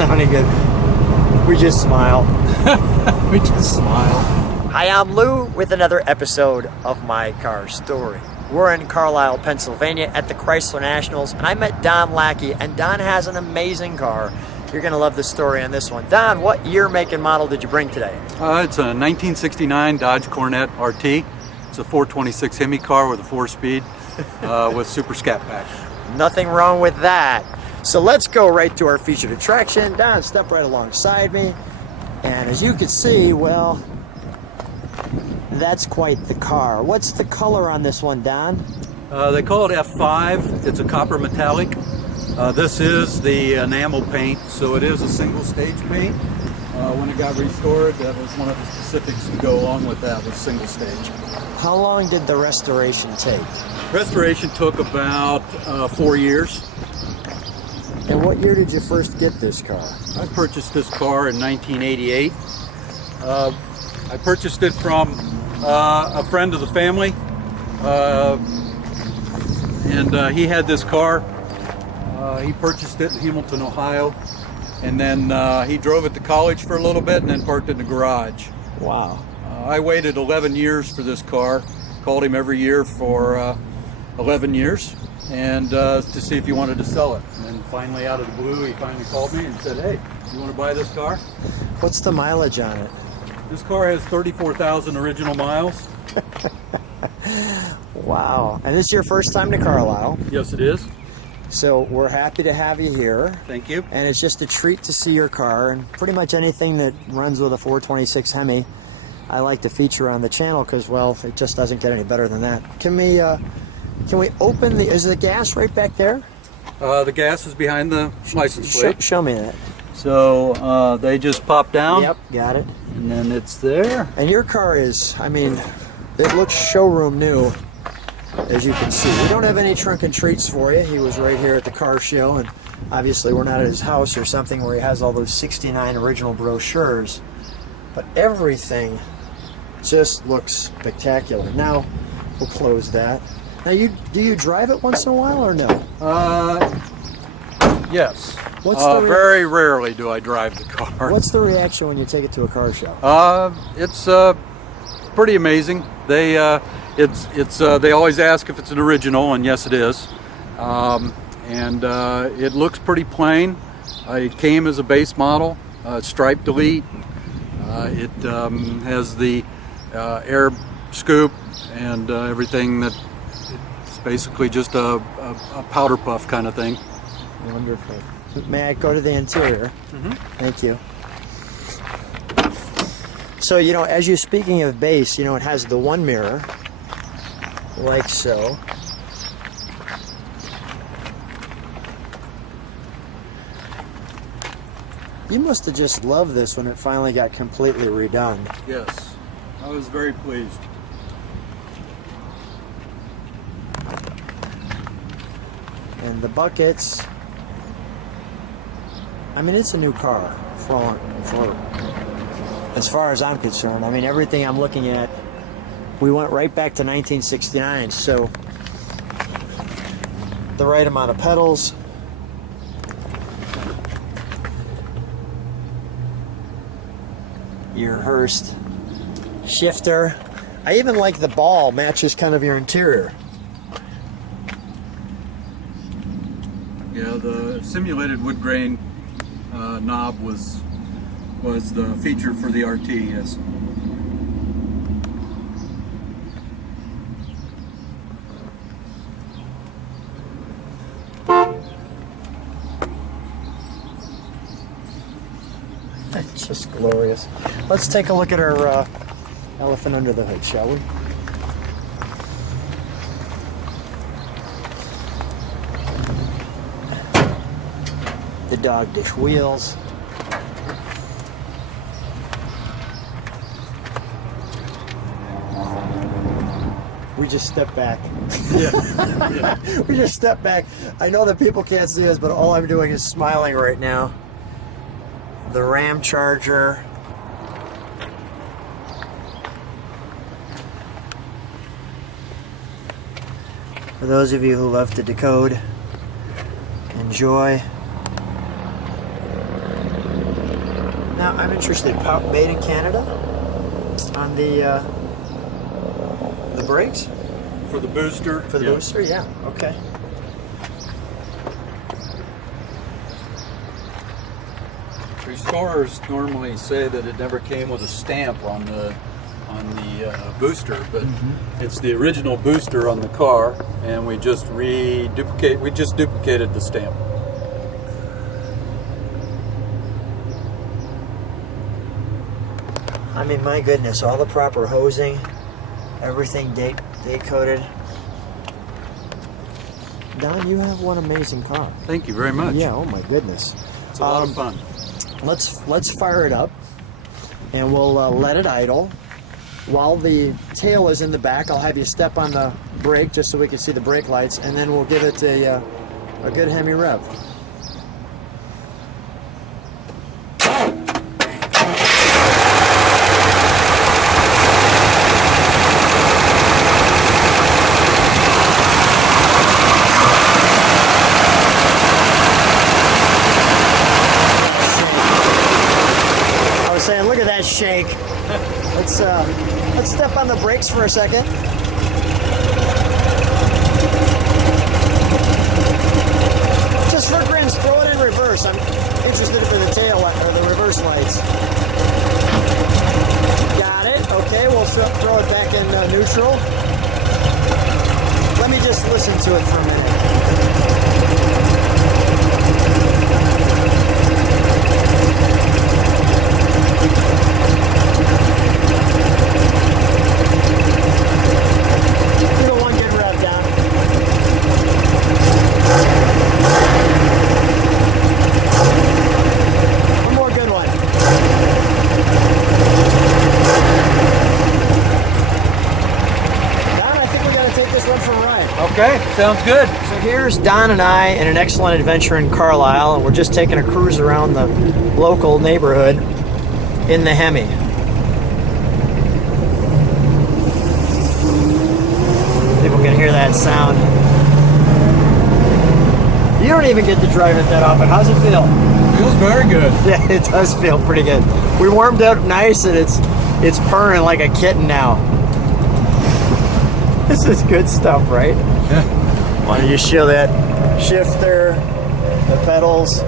sounding good. We just smile. We just smile. Hi, I'm Lou with another episode of My Car Story. We're in Carlisle, Pennsylvania at the Chrysler Nationals, and I met Don Lackey, and Don has an amazing car. You're going to love the story on this one. Don, what year, make, and model did you bring today? It's a 1969 Dodge Coronet RT. It's a 426 Hemi car with a 4-speed with super scat pack. Nothing wrong with that. So let's go right to our featured attraction. Don, step right alongside me. And as you can see, well, that's quite the car. What's the color on this one, Don? They call it F5. It's a copper metallic. This is the enamel paint, so it is a single stage paint. When it got restored, that was one of the specifics to go along with that, was single stage. How long did the restoration take? Restoration took about 4 years. And what year did you first get this car? I purchased this car in 1988. I purchased it from a friend of the family, and he had this car. He purchased it in Hamilton, Ohio, and then he drove it to college for a little bit and then parked it in the garage. Wow. I waited 11 years for this car, called him every year for 11 years, and to see if he wanted to sell it. And then finally, out of the blue, he finally called me and said, "Hey, you want to buy this car?" What's the mileage on it? This car has 34,000 original miles. Wow. And this is your first time to Carlisle. Yes, it is. So we're happy to have you here. Thank you. And it's just a treat to see your car, and pretty much anything that runs with a 426 Hemi I like to feature on the channel because, well, it just doesn't get any better than that. Can we open the, is the gas right back there? The gas is behind the license plate. Show me that. So they just pop down. Yep, got it. And then it's there. And your car is, I mean, it looks showroom new, as you can see. We don't have any trunk and treats for you. He was right here at the car show, and obviously we're not at his house or something where he has all those 69 original brochures. But everything just looks spectacular. Now, we'll close that. Now, do you drive it once in a while or no? Yes. What's the very rarely do I drive the car. What's the reaction when you take it to a car show? It's pretty amazing. They they always ask if it's an original, and yes, it is. It looks pretty plain. It came as a base model, striped delete. It has the air scoop and everything. That it's basically just a powder puff kind of thing. Wonderful. May I go to the interior? Mm-hmm. Thank you. So, you know, as you're speaking of base, you know, it has the one mirror, like so. You must have just loved this when it finally got completely redone. Yes, I was very pleased. And the buckets, I mean, it's a new car for as far as I'm concerned. I mean, everything I'm looking at, we went right back to 1969, so the right amount of pedals. Your Hurst shifter. I even like the ball matches kind of your interior. Yeah, the simulated wood grain knob was the feature for the RT, yes. It's just glorious. Let's take a look at our elephant under the hood, shall we? The dog dish wheels. We just step back. Yeah. We just step back. I know that people can't see us, but all I'm doing is smiling right now. The Ram Charger. For those of you who love to decode, enjoy. Now I'm interested. Made in Canada on the brakes For the booster? for the booster. Yeah. Okay. Restorers normally say that it never came with a stamp on the booster, but it's the original booster on the car, and we just duplicated the stamp. I mean, my goodness, all the proper hosing, everything date coded. Don, you have one amazing car. Thank you very much. Yeah. Oh my goodness. It's a lot of fun. Let's fire it up, and we'll let it idle. While the tail is in the back, I'll have you step on the brake just so we can see the brake lights, and then we'll give it a good Hemi rev. Look at that shake. Let's step on the brakes for a second. Just for grins, throw it in reverse. I'm interested for the tail or the reverse lights. Got it. Okay, we'll throw it back in neutral. Let me just listen to it for a minute. Okay, sounds good. So here's Don and I in an excellent adventure in Carlisle, and we're just taking a cruise around the local neighborhood in the Hemi. People can hear that sound. You don't even get to drive it that often. How's it feel? Feels very good. Yeah, it does feel pretty good. We warmed up nice, and it's purring like a kitten now. This is good stuff, right? Yeah. Why don't you show that shifter, the pedals?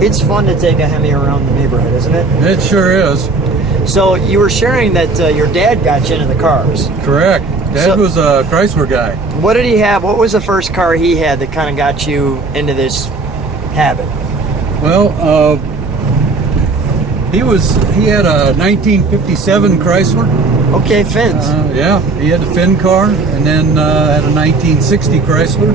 It's fun to take a Hemi around the neighborhood, isn't it? It sure is. So you were sharing that your dad got you into the cars. Correct. Dad was a Chrysler guy. What did he have? What was the first car he had that kind of got you into this habit? Well, he had a 1957 Chrysler. Okay, Fins. Yeah, he had the Finn car, and then had a 1960 Chrysler.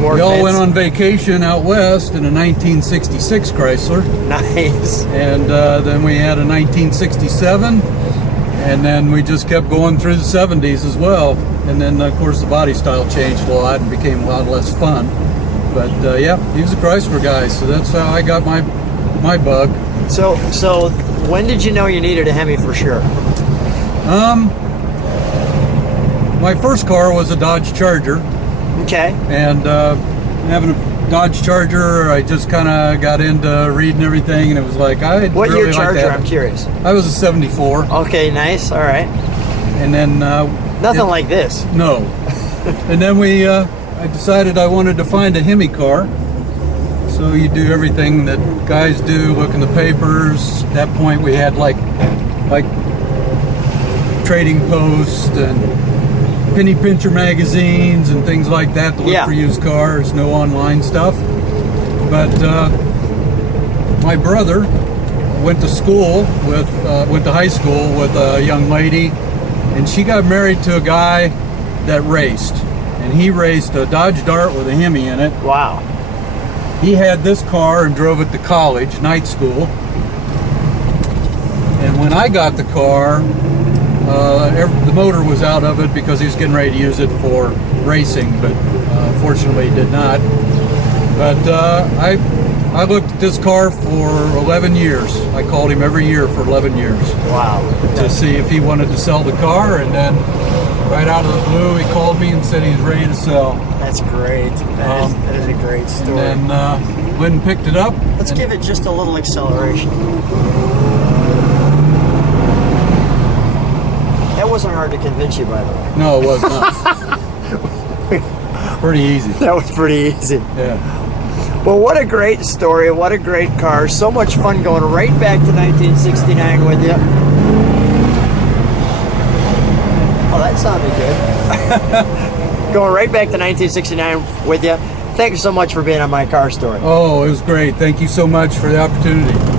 More we all Fins. went on vacation out west in a 1966 Chrysler. Nice. And then we had a 1967, and then we just kept going through the 70s as well. And then, of course, the body style changed a lot and became a lot less fun. But yeah, he was a Chrysler guy, so that's how I got my bug. So when did you know you needed a Hemi for sure? My first car was a Dodge Charger. Okay. And having a Dodge Charger, I just kind of got into reading everything, and it was like, What really year Charger? like that. I'm curious. I was a 74. Okay, nice. All right. And then Nothing like this. No. And then I decided I wanted to find a Hemi car. So you do everything that guys do, look in the papers. At that point, we had like Trading Post and penny pincher magazines and things like that to look for used cars. No online stuff. But my brother went to high school with a young lady, and she got married to a guy that raced, and he raced a Dodge Dart with a Hemi in it. Wow. He had this car and drove it to college, night school. And when I got the car, the motor was out of it because he was getting ready to use it for racing, but fortunately he did not. But I looked at this car for 11 years. I called him every year for 11 years. Wow. To see if he wanted to sell the car, and then right out of the blue he called me and said he's ready to sell. That's great. That is a great story. And then went and picked it up. Let's give it just a little acceleration. That wasn't hard to convince you, by the way. No, it was not. Pretty easy. That was pretty easy. Yeah. Well, what a great story. What a great car. So much fun going right back to 1969 with you. Oh, that sounded good. Going right back to 1969 with you. Thank you so much for being on My Car Story. Oh, it was great. Thank you so much for the opportunity.